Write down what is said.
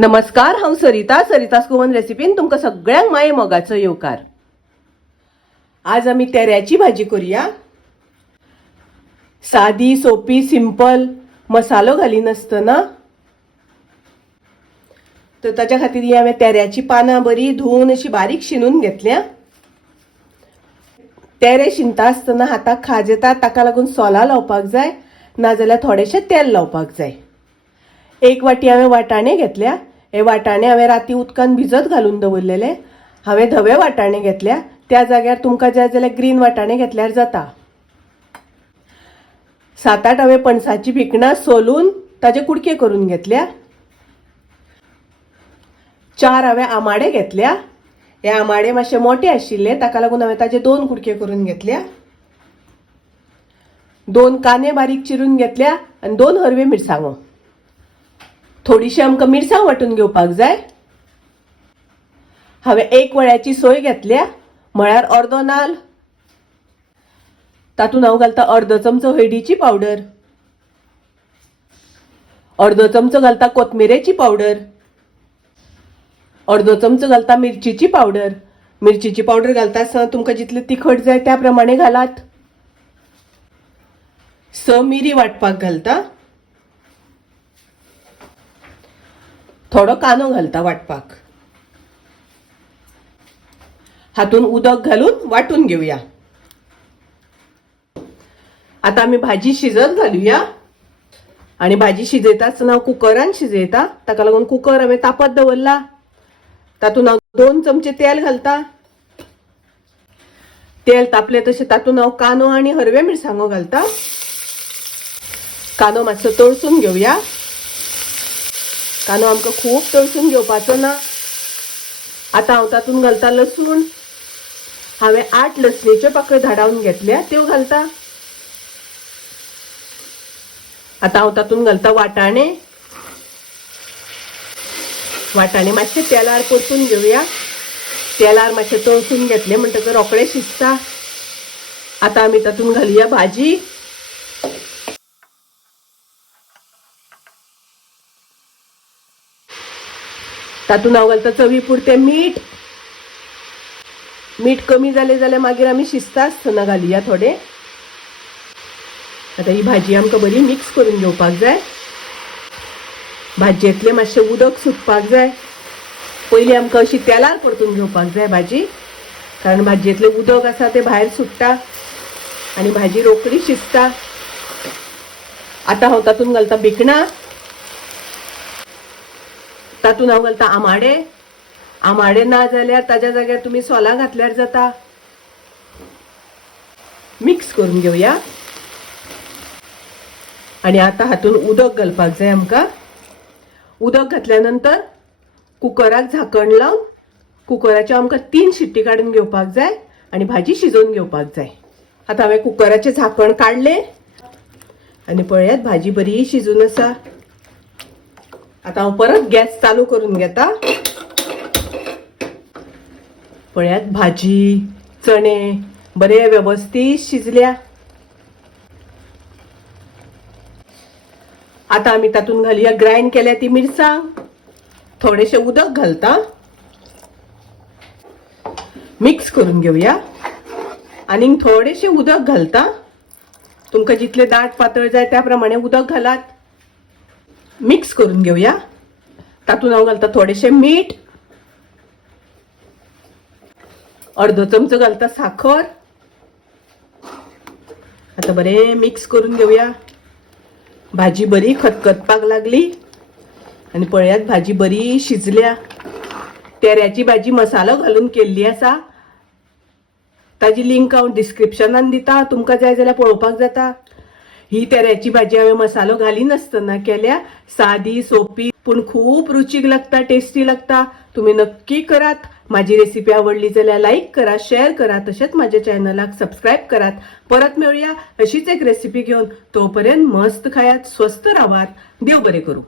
नमस्कार, हांव सरितास गोवन रेसिपीन तुमकां सगळ्यांक माये मोगाचो येवकार। आज आमी तेऱ्याची भाजी करूया। सादी सोपी सिंपल मसालो घालिनासतना। तर ताच्या खातीर ही हांवें तेऱ्याची पानां बरी धुवन अशी बारीक शिनून घेतल्या। तेरे शिनता आसतना हाताक खाज येता, ताका लागून सोलां लावपाक जाय, नाजाल्यार थोडेशें तेल लावपाक जाय। एक वाटी हांवें वाटाणे घेतल्या। हे वाटाणे हांवें राती उदकान भिजत घालून दवरलेले। हांवें धवे वाटाणे घेतल्या, त्या जाग्यार तुमकां जाय जाल्यार ग्रीन वाटाणे घेतल्यार जाता। 7-8 हांवें पणसाची भिकणां सोलून ताजे कुडके करून घेतल्या। 4 हांवें आमाडे घेतल्या। हे आमाडे मातशे मोठे आशिल्ले, ताका लागून हांवें ताजे 2 कुडके करून घेतल्या। 2 कांदे बारीक चिरून घेतल्या आनी 2 हरवे मिरसांगो। थोडीशी आमकां मिरसांग वांटून घेवपाक जाय। हांवें 1 वळ्याची सोय घेतल्या, म्हळ्यार अर्दो नाल्ल। तातूंत हांव घालता अर्दो चमचो हळदीची पावडर, अर्दो चमचो घालता कोथमिरेची पावडर, अर्दो चमचो घालता मिरचीची पावडर। मिरचीची पावडर घालता आसतना तुमकां जितले तिखट जाय त्या प्रमाणे घालात। 6 मिरी वाटपाक घालता। थोडो कांदो घालता वाटपाक। हातून उदक घालून वाटून घेवया। आता आमी भाजी शिजत घालुया। आणि भाजी शिजयता आसतना हांव कुकरान शिजयता, ताका लागून कुकर हांवें तापत दवरला। तातूंत हांव 2 चमचे तेल घालता। तेल तापले तशें तातूंत हांव कांदो आनी हरवे मिरसांगो घालता। कांदो मातसो तळसून घेवया। कांदो आमकां खूब तळसून घेवपाचो ना। आता हांव तातूंत घालता लसूण। हांवें 8 लसणेच्यो पाकळ्यो धाडावन घेतल्या, त्यो घालता। आता हांव तातूंत घालता वाटाणे। वाटाणे मातशे तेलार परतून घेवया। तेलार मातशे तळसून घेतले म्हणटकर रोखडे शिजता। आता आमी तातूंत घालुया भाजी। तातूंत हांव घालता चवी पुरते मीठ। मीठ कमी जालें जाल्यार मागीर आमी शिजता आसतना घालुया थोडे। आता ही भाजी आमकां बरी मिक्स करून घेवपाक जाय। भाजयेंतलें मातशें उदक सुटपाक जाय। पयलीं आमकां अशी तेलार परतून घेवपाक जाय भाजी, कारण भाजयेंतलें उदक आसा तें भायर सुट्टा आनी भाजी रोखडी शिजता। आता हांव तातूंत घालता भिकणां। तातूंत हांव घालता आमाडे। आमाडे ना जाल्यार ताज्या जाग्यार तुमी सोलां घातल्यार जाता। मिक्स करून घेवया। आणि आता हातूंत उदक घालपाक जाय आमकां। उदक घातल्या नंतर कुकराक झाकण लावन कुकराच्यो आमकां 3 शिट्टी काडून घेवपाक जाय आणि भाजी शिजोवन घेवपाक जाय। आता हांवें कुकराचें झाकण काडलें आनी पळयात भाजी बरी शिजून आसा। आता हांव परत गॅस चालू करून घेता। पळयात भाजी चणे बरे व्यवस्थित शिजल्या। आता आमी तातूंत घालुया ग्राइंड केल्या ती मिरसांग। थोडेशें उदक घालता। मिक्स करून घेवया। आनीक थोडेशें उदक घालता। तुमकां जितले दाट पातळ जाय त्या प्रमाणे उदक घालात। मिक्स करून घेवया। तातूंत हांव घालता थोडेशें मीठ, अर्दो चमचो घालता साखर। आता बरें मिक्स करून घेवया। भाजी बरी खतखतपाक लागली आनी पळयात भाजी बरी शिजल्या। तेऱ्याची भाजी मसालो घालून केल्ली आसा, ताजी लिंक हांव डिस्क्रिप्शनान दिता, तुमकां जाय जाल्यार पळोवपाक जाता। ही तेऱ्याची भाजी हांवें मसालो घालिनासतना केल्या। सादी सोपी पूण खूब रुचीक लागता, टेस्टी लागता। तुम्ही नक्की करात। माझी रेसिपी आवडली जाल्यार लाईक करा, शेअर करा, तशेंच माझ्या चॅनलाक सबस्क्राईब करात। परत मेळूया अशीच एक रेसिपी घेऊन। तोपर्यंत मस्त खायात, स्वस्त राहात, देव बरे करू।